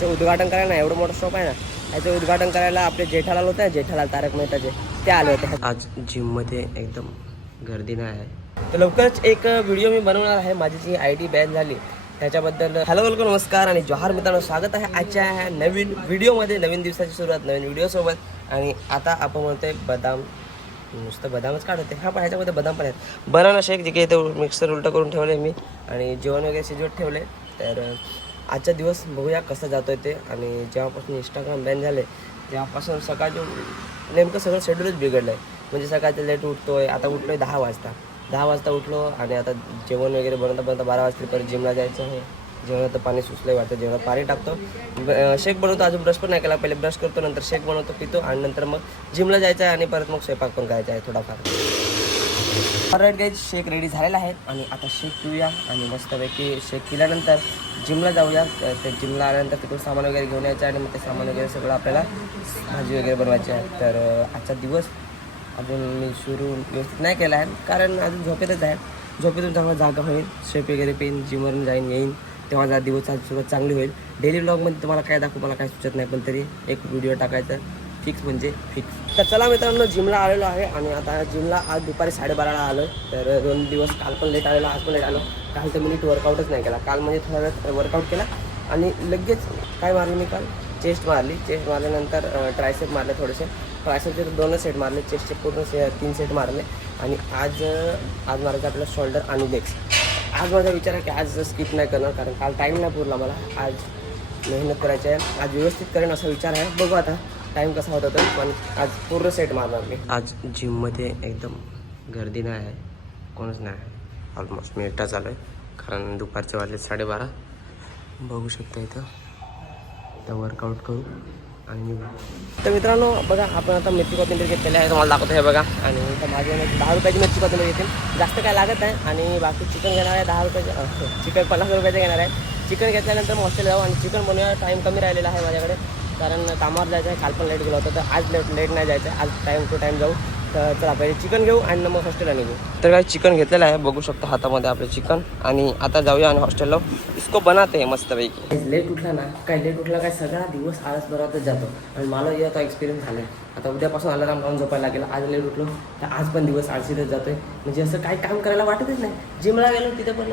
याचं उद्घाटन करायला ना, एवढं मोठं शॉप आहे ना, याचं उद्घाटन करायला आपले जेठालाल होते, जेठालाल तारक मेहताचे, ते आले होते. आज जिममध्ये एकदम गर्दी नाही आहे, तर लवकरच एक व्हिडिओ मी बनवणार आहे. माझी जी ID बॅन झाली त्याच्याबद्दल. हॅलो वेलकम, नमस्कार आणि जोहार मित्रांनो, स्वागत आहे आजच्या नवीन व्हिडिओमध्ये. नवीन दिवसाची सुरुवात नवीन व्हिडिओसोबत. आणि आता आपण म्हणतोय बदाम, नुसतं बदामच काढते हा, पण ह्याच्यामध्ये बदाम पण आहेत. बनाना शेक जे काही ते मिक्सर उलटं करून ठेवले मी, आणि जेवण वगैरे शिजवत ठेवले. तर आजचा दिवस बघूया कसं जातोय ते. आणि जेव्हापासून इंस्टाग्राम बॅन झाले तेव्हापासून सकाळचं नेमकं सगळं शेड्यूलच बिघडलं आहे. म्हणजे सकाळचं लेट उठतोय, आता उठलो आहे 10 वाजता उठलो, आणि आता जेवण वगैरे बनवता 12 वाजता परत जिमला जायचं आहे. जेवणात पाणी सुचलं वाटतं, जेवणात पाणी टाकतो, शेक बनवतो. अजून ब्रश पण नाही केला, पहिले ब्रश करतो, नंतर शेक बनवतो, पितो, आणि नंतर मग जिमला जायचं आहे. आणि परत मग स्वयंपाक पण करायचा आहे थोडाफार. ऑलराईट गाईज, शेक रेडी झालेला आहे, आणि आता शेक पिऊया. आणि मस्तपैकी शेक पिल्यानंतर जिमला जाऊया. ते जिमला आल्यानंतर तिकडून सामान वगैरे घेऊन यायचं, आणि मग ते सामान वगैरे सगळं आपल्याला भाजी वगैरे बनवायची आहे. तर आजचा दिवस अजून मी सुरू व्यवस्थित नाही केला आहे, कारण अजून झोपेतच आहे. झोपेतून चांगला जागा होईल, शेप वगैरे पेन, जिमवरून जाईन येईन, तेव्हा जा दिवस आज सुरुवात चांगली होईल. डेली व्लॉगमध्ये तुम्हाला काय दाखवू मला काय सुचत नाही, पण तरी एक व्हिडिओ टाकायचा फिक्स म्हणजे फिक्स. तर चला मित्रांनो, जिमला आलेलो आहे, आणि आता जिमला आज दुपारी 12:30ला आलो. तर 2 दिवस, काल पण लेट आलेलो, आज पण लेट आलो. काल तर मी नीट वर्कआउटच नाही केला. काल म्हणजे थोडा वेळ वर्कआउट केला, आणि लगेच काय मारली मी काल, चेस्ट मारल्यानंतर ट्रायसेप मारले थोडेसे. ट्रायसेपचे 2 सेट मारले, चेस्टचे पूर्ण 3 सेट मारले. आणि आज मारायचं आपलं शोल्डर आणि लेग्स. आज माझा विचार आहे की आज स्किप नाही करणार, कारण काल टाईम नाही पुरला मला. आज मेहनत करायची आहे, आज व्यवस्थित करेन असा विचार आहे. बघू आता टाईम कसा होता तर, पण आज पूर्ण सेट मारणार मी. आज जिममध्ये एकदम गर्दी नाही आहे, कोणच नाही आहे. ऑलमोस्ट मी एकटाच आलो आहे, कारण दुपारचे वाजले 12:30. बघू शकता इथं. तर वर्कआउट करू आणि मी. तर मित्रांनो बघा, आपण आता मिरची कोथिंबीर घेतलेली आहे, तुम्हाला दाखवतो हे बघा. आणि इथं माझ्या 10 रुपयाची मिरची कोथिंबीर घेतील, जास्त काय लागत नाही. आणि बाकी चिकन घेणार आहे 10 रुपयाचे, चिकन 50 रुपयाचं घेणार आहे. चिकन घेतल्यानंतर मग हॉस्टेल जाऊ, आणि चिकन बनवूया. टाईम कमी राहिलेला आहे माझ्याकडे, कारण कामावर जायचं आहे. काल पण लेट गेलो होतं, तर आज लेट नाही जायचं आहे. आज टाईम टू टाईम जाऊ. तर चला पहिले चिकन घेऊ, आणि मग हॉस्टेलला निघू. तर काय चिकन घेतलेलं आहे, बघू शकता हातामध्ये आपलं चिकन. आणि आता जाऊया आणि हॉस्टेलला इसको बनाते मस्तपैकी. लेट उठला ना, लेट उठला काय सगळा दिवस आळस बरोबरच जातो. आणि मला याचा एक्सपिरियन्स झाला आहे. आता उद्यापासून अलार्म लावून झोपायला लागेल. आज लेट उठलो तर आज पण दिवस आळशीतच जातोय. म्हणजे असं काही काम करायला वाटतच नाही. जिमला गेलो तिथे पण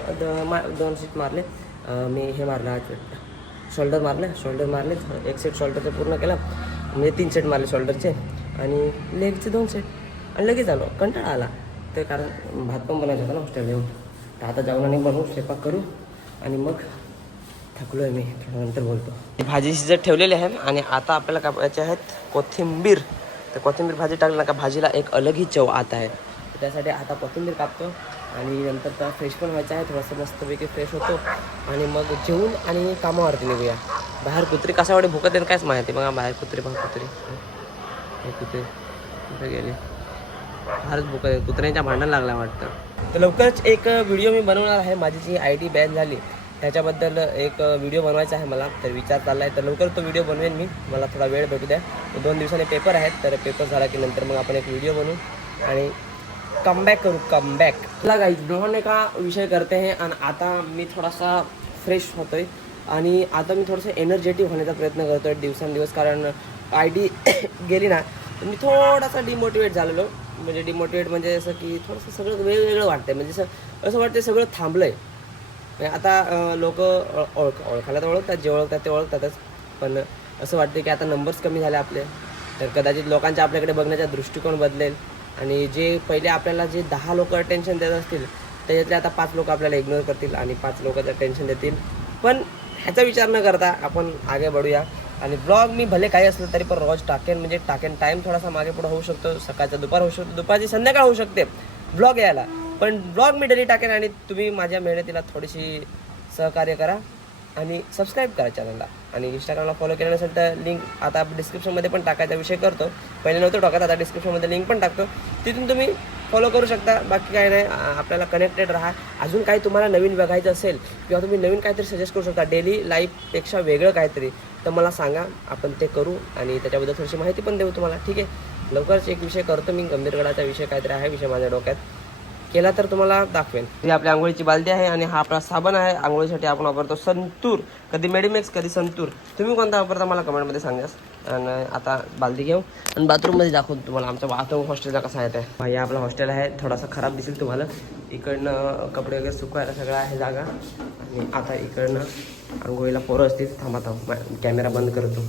2 सेट मारले. मी हे मारलं आज शोल्डर मारले. 1 सेट शोल्डरचं पूर्ण केला, म्हणजे 3 सेट मारले शोल्डरचे, आणि लेगचे 2 सेट, आणि लगेच आलो. कंटाळा आला ते, कारण भात पण बनायचं होता ना हॉस्टेलला येऊन. तर आता जाऊन आणि बनवू, स्वयंपाक करू, आणि मग थकलो आहे मी, नंतर बोलतो. भाजी शिजत ठेवलेली आहे, आणि आता आपल्याला कापायचे आहेत कोथिंबीर. तर कोथिंबीर भाजी टाकली ना का भाजीला एक अलग ही चव आता आहे. तर त्यासाठी आता कोथिंबीर कापतो, आणि नंतर तर फ्रेश पण व्हायचं आहे. थोडंसं मस्तपैकी फ्रेश होतो, आणि मग जेवून आणि कामावरती निघूया. बाहेर कुत्री कशावडे भुकत आहेत कायच माहिती. बघा बाहेर कुत्रे कुठे गेले, फारच भुकत आहेत. कुत्र्यांच्या भांडण लागला वाटतं. तर लवकरच एक व्हिडिओ मी बनवणार आहे. माझी जी ID बॅन झाली त्याच्याबद्दल एक व्हिडिओ बनवायचा आहे मला, तर विचार चालला आहे. तर लवकर तो व्हिडिओ बनवेन मी, मला थोडा वेळ भेटू द्या. 2 दिवसांनी पेपर आहेत, तर पेपर झाला की नंतर मग आपण एक व्हिडिओ बनवू आणि कमबॅक करू. चला गाईज, ब्लॉग एका विषय करते हैं. आणि आता मी थोडासा फ्रेश होतोय, आणि आता मी थोडंसं एनर्जेटिक होण्याचा प्रयत्न करतोय दिवसांदिवस. कारण ID गेली ना, तर मी थोडासा डिमोटिवेट झालेलो. म्हणजे डिमोटिवेट म्हणजे असं की थोडंसं सगळं वेगवेगळं वाटतंय. म्हणजे असं वाटतं सगळं थांबलं आहे. आता लोक ओळखायला तर ओळखतात, जे ओळखतात ते ओळखतातच, पण असं वाटतं की आता नंबर्स कमी झाले आपले. तर कदाचित लोकांच्या आपल्याकडे बघण्याचा दृष्टिकोन बदलेल, आणि जे पहिले आपल्याला जे 10 लोक अटेन्शन देत असतील त्याच्यातले आता 5 लोक आपल्याला इग्नोर करतील, आणि 5 लोकांचं टेन्शन देतील. पण ह्याचा विचार न करता आपण आगे बढूया. आणि ब्लॉग मी भले काही असलं तरी पण रोज टाकेन. टाईम थोडासा मागे पुढे होऊ शकतो, सकाळचा दुपार होऊ शकतो, दुपारची संध्याकाळ होऊ शकते ब्लॉग यायला, पण ब्लॉग मी डेली टाकेन. आणि तुम्ही माझ्या मेहनतीला थोडीशी सहकार्य करा, आणि सबस्क्राईब करा चॅनलला. आणि इंस्टाग्रामला फॉलो केलं नसेल तर लिंक आता डिस्क्रिप्शनमध्ये पण टाकायचा विषय करतो. पहिले नव्हतं टाकत, आता डिस्क्रिप्शनमध्ये लिंक पण टाकतो, तिथून तुम्ही फॉलो करू शकता. बाकी काय नाही, आपल्याला कनेक्टेड राहा. अजून काही तुम्हाला नवीन बघायचं असेल, किंवा तुम्ही नवीन काहीतरी सजेस्ट करू शकता डेली लाईफपेक्षा वेगळं काहीतरी, तर मला सांगा, आपण ते करू. आणि त्याच्याबद्दल थोडीशी माहिती पण देऊ तुम्हाला. ठीक आहे, लवकरच एक विषय करतो मी, गंभीरगडाचा विषय काहीतरी आहे विषय माझ्या डोक्यात. केला तर तुम्हाला दाखवेन. ही आपली आंघोळीची बालदी आहे आणि हा आपला साबण आहे. आंघोळीसाठी आपण वापरतो संतूर, कधी मेडिमिक्स कधी संतूर. तुम्ही कोणता वापरता मला कमेंटमध्ये सांगास. आणि आता बालदी घेऊ आणि बाथरूममध्ये दाखवतो तुम्हाला आमचा बाथरूम हॉस्टेलचा कसा आहे ते. हे आपला हॉस्टेल आहे, थोडासा खराब दिसेल तुम्हाला. इकडनं कपडे वगैरे सुकवायला सगळं आहे जागा. आणि आता इकडनं आंघोळीला पोरं असतील. थांबा कॅमेरा बंद करतो.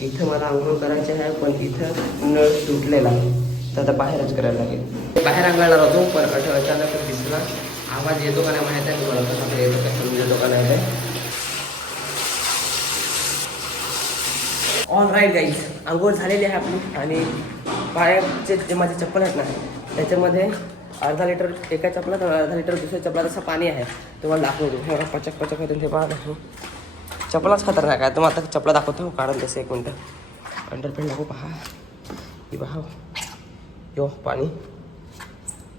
इथं मला आंघोळ करायची आहे पण इथं नळ तुटलेला, तर आता बाहेरच करायला लागेल. बाहेर आंघोळणार होतो पण अचानक दिसला. आवाज येतो का नाही माहीत आहे तुम्हाला, कसा येतो का समजून येतो का नाही ते. ऑल राईट गाईज, आंघोळ झालेली आहे आपली. आणि पायाचे जे माझे चप्पल आहेत ना त्याच्यामध्ये अर्धा लिटर एका चपलात अर्धा लिटर दुसऱ्या चपलात असं पाणी आहे. तुम्हाला दाखवतो. हे पचक पचक होते ते पहा. चपलाच खतरनाक आहे. तुम्हाला आता चपला दाखवतो काढून तसं 1 मिनटं. अंडरपॅन्ट दाखवू पहा. ही पहा यो पाणी,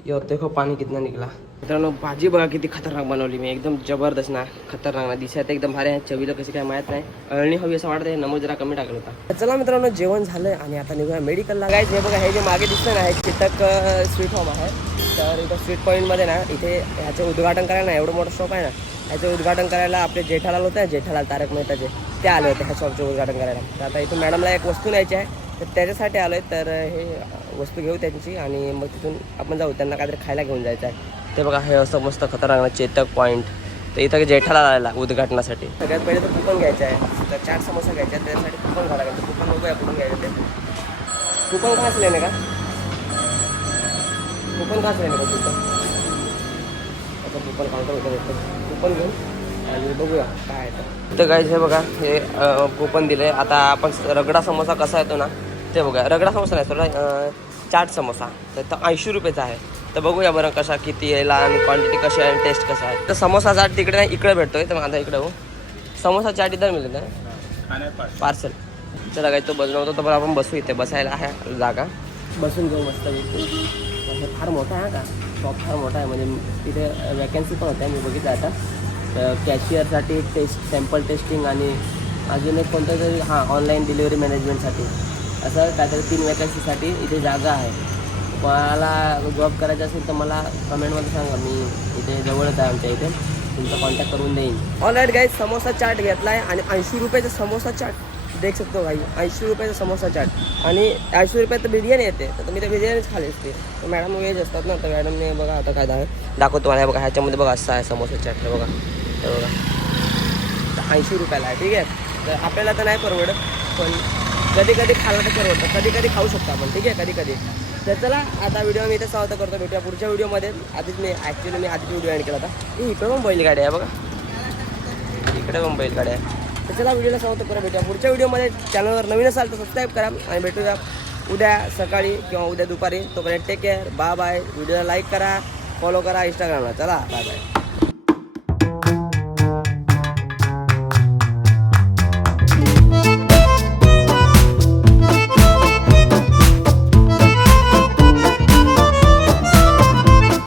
यो देखो पाणी कितना निघला. मित्रांनो भाजी बघा किती खतरनाक बनवली मी, एकदम जबरदस्त ना, खतरनाक ना, दिसत एकदम भारी आहे. चवीला कशी काय माहीत नाही, अळणी हवी असं वाटतं. नमूद जरा कमी टाकलं होता. चला मित्रांनो जेवण झालं आणि आता निघूया मेडिकलला. काय हे बघा, हे जे मागे दिसतं ना हे चितक स्वीट होम आहे. तर इथं स्वीट पॉईंटमध्ये ना इथे ह्याचं उद्घाटन करायला ना, एवढं मोठं शॉप आहे ना, ह्याचं उद्घाटन करायला आपले जेठालाल होते, जेठालाल तारक मेहताचे, ते आले होते ह्या शॉपचं उद्घाटन करायला. तर आता इथून मॅडमला एक वस्तू न्यायची आहे, तर त्याच्यासाठी आलो आहे. तर हे वस्तू घेऊ त्यांची आणि मग तिथून आपण जाऊ, त्यांना काहीतरी खायला घेऊन जायचं आहे. ते बघा हे असं मस्त खतरनाक चेतक पॉईंट. तर इथं जेठालाल आलेला उद्घाटनासाठी. सगळ्यात पहिले तर कुपन घ्यायचं आहे. तर 4 समोसा घ्यायचे आहेत, त्यासाठी कुपन घ्यायला लागेल. कुपन बघूया कुठून घ्यायचं ते. कुपन खास लेणे का, कुपन खास लेणे का तुझं. आता कुपन काउंटर होतं, कुपन घेऊन आणि बघूया काय आहे. तर काय हे बघा हे कुपन दिलं आहे. आता आपण रगडा समोसा कसा येतो ना ते बघा. रगडा समोसा नाही थोडा चाट समोसा, तर 80 रुपयाचा आहे. तर बघूया बरं कशा किती यायला आणि क्वांटिटी कशी आहे आणि टेस्ट कसा आहे. तर समोसा चाट तिकडे नाही इकडे भेटतोय. तर माझा इकडे हो समोसा चाट इथं मिळेल ना पार्सल. चला काय तो बनवतो तर आपण बसू. इथे बसायला आहे जागा, बसून घेऊ मस्त. हे फार मोठा आहे का शॉप, फार मोठा आहे. म्हणजे तिथे वॅकन्सी पण होत्या मी बघितलं आता. तर कॅशियरसाठी टेस्ट सॅम्पल टेस्टिंग आणि अजून एक कोणतं तरी हां ऑनलाईन डिलिव्हरी मॅनेजमेंटसाठी असं काहीतरी 3 वॅकन्सीसाठी इथे जागा आहे. मला जॉब करायचा असेल तर मला कमेंटमध्ये सांगा, मी इथे जवळच आहे आमच्या इथे, तुमचा कॉन्टॅक्ट करून देईन. All right guys, samosa chaat घेतला आहे आणि 80 रुपयाचा समोसा चाट देख शकतो भाई. 80 रुपयाचा समोसा चाट आणि 80 रुपयात तर बिर्याणी येते. तर मी तर बिर्याणीच खाली असते. तर मॅडम वेज असतात ना, तर मॅडमने बघा आता काय दाखवतो मला. बघा ह्याच्यामध्ये बघा असं आहे समोसा चाट. हे बघा, हे बघा 80 रुपयाला आहे. ठीक आहे, तर आपल्याला तर नाही परवडत पण कधी कधी खायला तर परवडतं, कधी कधी खाऊ शकतो आपण. ठीक आहे, कधी कधी. तर चला आता व्हिडिओ मी इथं समाप्त करतो. भेटूया पुढच्या व्हिडिओमध्ये. आधीच मी आधीच व्हिडिओ एंड केला होता. इकडे पण बैलगाडी आहे बघा, इकडे पण बैलगाडी आहे. तर चला व्हिडिओला समाप्त करा. भेटूया पुढच्या व्हिडिओमध्ये. चॅनलवर नवीन असाल तर सबस्क्राईब करा आणि भेटूया उद्या सकाळी किंवा उद्या दुपारी. तोपर्यंत टेक केअर, बाय बाय. व्हिडिओला लाईक करा, फॉलो करा इंस्टाग्रामला. चला बाय बाय.